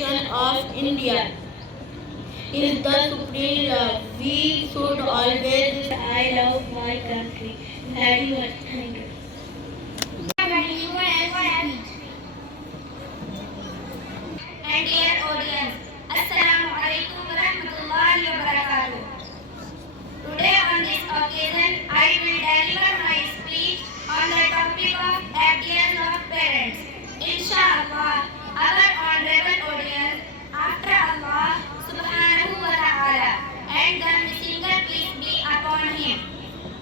nation of India is the supreme love. We should always I love my country. Very much. Thank you. And dear audience, Assalamu alaikum wa rahmatullahi wa barakatuh. Today on this occasion, I will deliver my speech on the topic of FDS of parents. Inshallah, our honorable audience, after Allah subhanahu wa ta'ala and the messenger peace be upon him,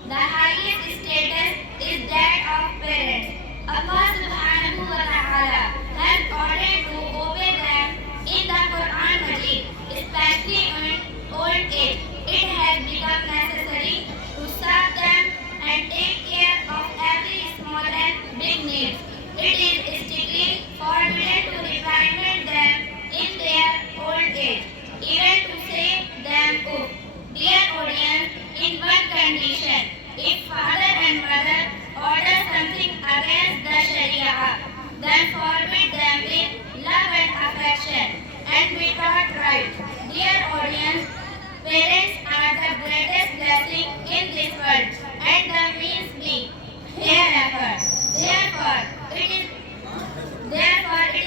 the highest status is that of parents. Allah subhanahu wa ta'ala has ordered to obey them in the Quran Majid, especially in old age. It has become necessary to serve them and take care of every small and big need. It is strictly forbidden to reprimand them in their old age, even to say them off. Dear audience, in one condition, if father and mother order something against the Sharia, then forbid them with love and affection and without right. Dear audience, parents are the greatest blessing in this world and the means be hereafter. Therefore, it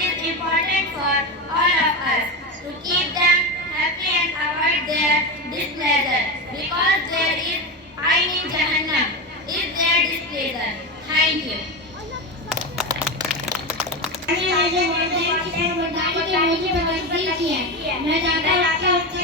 is important for all of us to keep them happy and avoid their displeasure, because there is in Jahannam is their displeasure. Thank you. मैं चाहता हूँ कि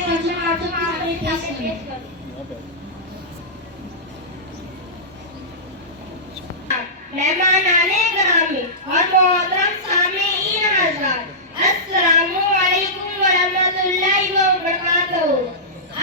मेहमान आने ग्रामी और मोहतरम सामीईन हज़रात, अस्सलामु अलैकुम व रहमतुल्लाहि व बरकातहू।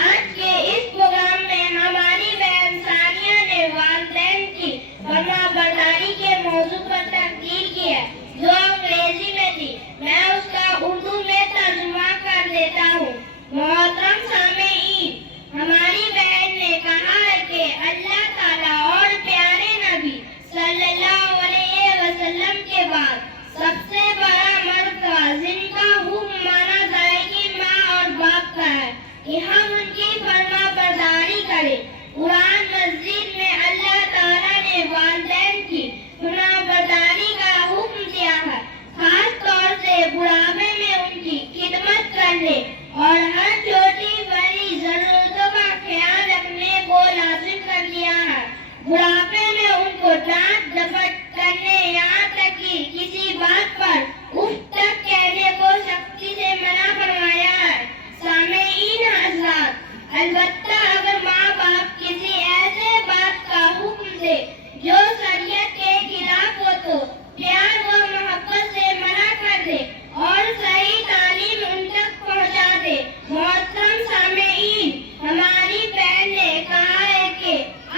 आज के इस प्रोग्राम में हमारी बहन सानिया ने वालिदैन की फरमाबरदारी के मौजू पर तकरीर की है, जो अंग्रेजी में थी। मैं उसका उर्दू में तर्जुमा कर देता हूँ। मोहतरम सामीईन, हमारी बहन ने कहा है कि अल्लाह ताला और प्यारे नबी सल्लल्लाहु अलैहि वसल्लम के बाद सबसे बड़ा मर्तबा जिनका हुक्म माना जाए कि माँ और बाप का है कि हम उनकी फरमाबरदारी करें। कुरान मजीद में अल्लाह ताला ने वालिदैन की फरमाबरदारी का हुक्म दिया है, खास तौर से बुढ़ापे में उनकी खिदमत करने और हर छोटी बड़ी जरूरतों का ख्याल रखने को लाजिम कर दिया है। बुढ़ापे में उनको डांट डपट करने, यहाँ तक कि किसी बात पर उफ तक कहने को सख्ती से मना फरमाया है। सामीईन हज़रात, अलबत्ता अगर माँ बाप किसी ऐसे बात का हुक्म दे जो शरीयत के खिलाफ हो तो प्यार व मोहब्बत से मना कर दे और सही तालीम उन तक पहुँचा दे। मोहतरम सामीईन, हमारी बहन ने कहा है कि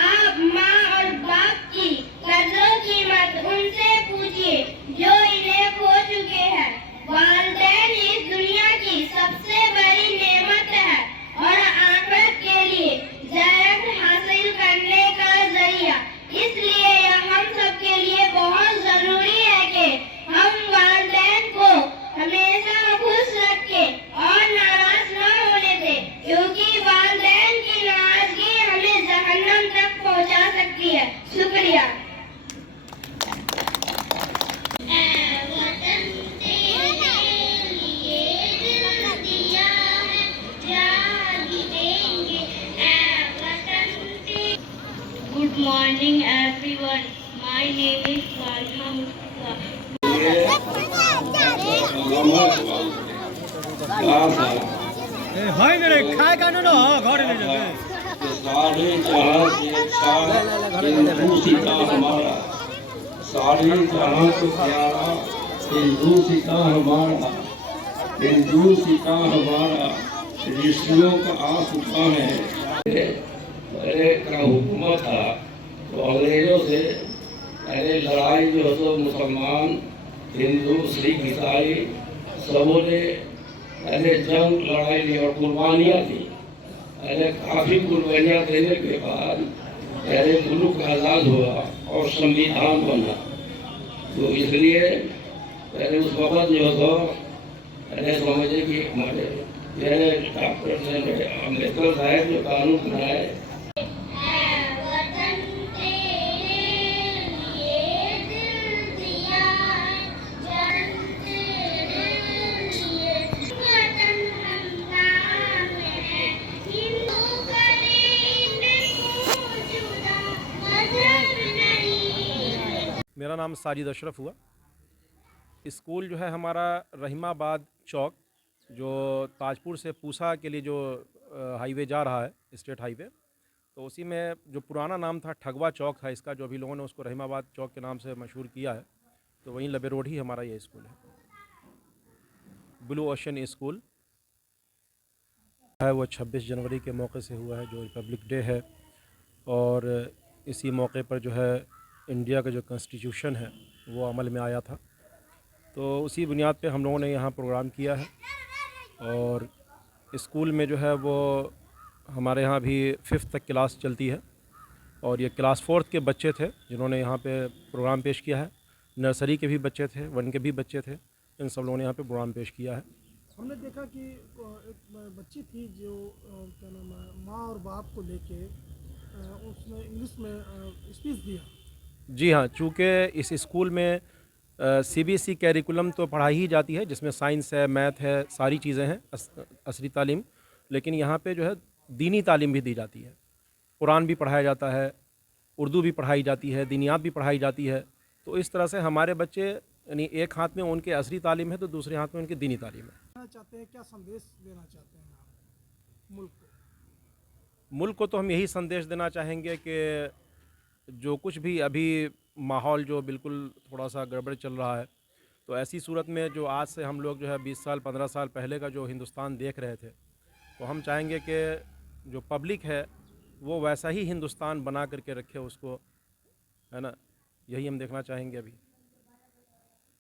आप माँ और बाप की कदर कीमत उनसे पूछिए जो इन्हें खो चुके हैं। वालिदैन इस दुनिया की सबसे बड़ी नेमत है और आखिरत के लिए जन्नत हासिल करने का जरिया। इसलिए हम सब के लिए बहुत जरूरी है कि हम वालिदैन को हमेशा खुश रखें और नाराज न होने दें, क्योंकि वालिदैन की नाराजगी हमें जहन्नम तक पहुंचा सकती है। शुक्रिया। Good morning everyone. My name is Farha Mustafa. भाई मेरे खाए कानून हो घर ले जाते साढ़े जहां से हमारा साढ़े जहां से प्यारा हिंदू सिका हमारा, हिंदू सिका हमारा ऋषियों का आसुका है। पहले का हुकूमत था तो अंग्रेजों से पहले लड़ाई जो है तो मुसलमान, हिंदू, सिख, ईसाई सबों ने पहले जंग लड़ाई ली और कुर्बानियाँ दी। पहले काफ़ी कुर्बानियाँ देने के बाद पहले मुल्क आज़ाद हुआ और संविधान बना। तो इसलिए पहले उस वक्त जो है अरे समझे कि हमारे मेरे डॉक्टर ने अम्बेडकर साहब जो कानून बनाए मेरा नाम साजिद अशरफ हुआ। स्कूल जो है हमारा रहीमाबाद चौक, जो ताजपुर से पूसा के लिए जो हाईवे जा रहा है, स्टेट हाईवे, तो उसी में जो पुराना नाम था ठगवा चौक था इसका, जो अभी लोगों ने उसको रहीमाबाद चौक के नाम से मशहूर किया है, तो वहीं लबे रोड ही हमारा ये स्कूल है। ब्लू ओशन स्कूल है वो 26 जनवरी के मौके से हुआ है, जो रिपब्लिक डे है, और इसी मौके पर जो है इंडिया का जो कॉन्स्टिट्यूशन है वो अमल में आया था, तो उसी बुनियाद पे हम लोगों ने यहाँ प्रोग्राम किया है। और स्कूल में जो है वो हमारे यहाँ भी 5th तक क्लास चलती है, और ये क्लास 4th के बच्चे थे जिन्होंने यहाँ पे प्रोग्राम पेश किया है। नर्सरी के भी बच्चे थे, 1 के भी बच्चे थे, इन सब लोगों ने यहाँ पे प्रोग्राम पेश किया है। हमने देखा कि एक बच्ची थी जो क्या नाम है, माँ और बाप को लेके उसने इंग्लिश में स्पीच दिया। जी हाँ, चूँकि इस स्कूल में CBSE कैरिकुलम तो पढ़ाई ही जाती है, जिसमें साइंस है, मैथ है, सारी चीज़ें हैं, असली तालीम, लेकिन यहाँ पे जो है दीनी तालीम भी दी जाती है। कुरान भी पढ़ाया जाता है, उर्दू भी पढ़ाई जाती है, दीनियात भी पढ़ाई जाती है। तो इस तरह से हमारे बच्चे, यानी एक हाथ में उनके असली तालीम है तो दूसरे हाथ में उनकी दीनी तालीम है। चाहते हैं, क्या संदेश देना चाहते हैं आप मुल्क को? मुल्क को तो हम यही संदेश देना चाहेंगे कि जो कुछ भी अभी माहौल जो बिल्कुल थोड़ा सा गड़बड़ चल रहा है, तो ऐसी सूरत में जो आज से हम लोग जो है 20 साल 15 साल पहले का जो हिंदुस्तान देख रहे थे, तो हम चाहेंगे कि जो पब्लिक है वो वैसा ही हिंदुस्तान बना करके रखे उसको, है ना, यही हम देखना चाहेंगे अभी।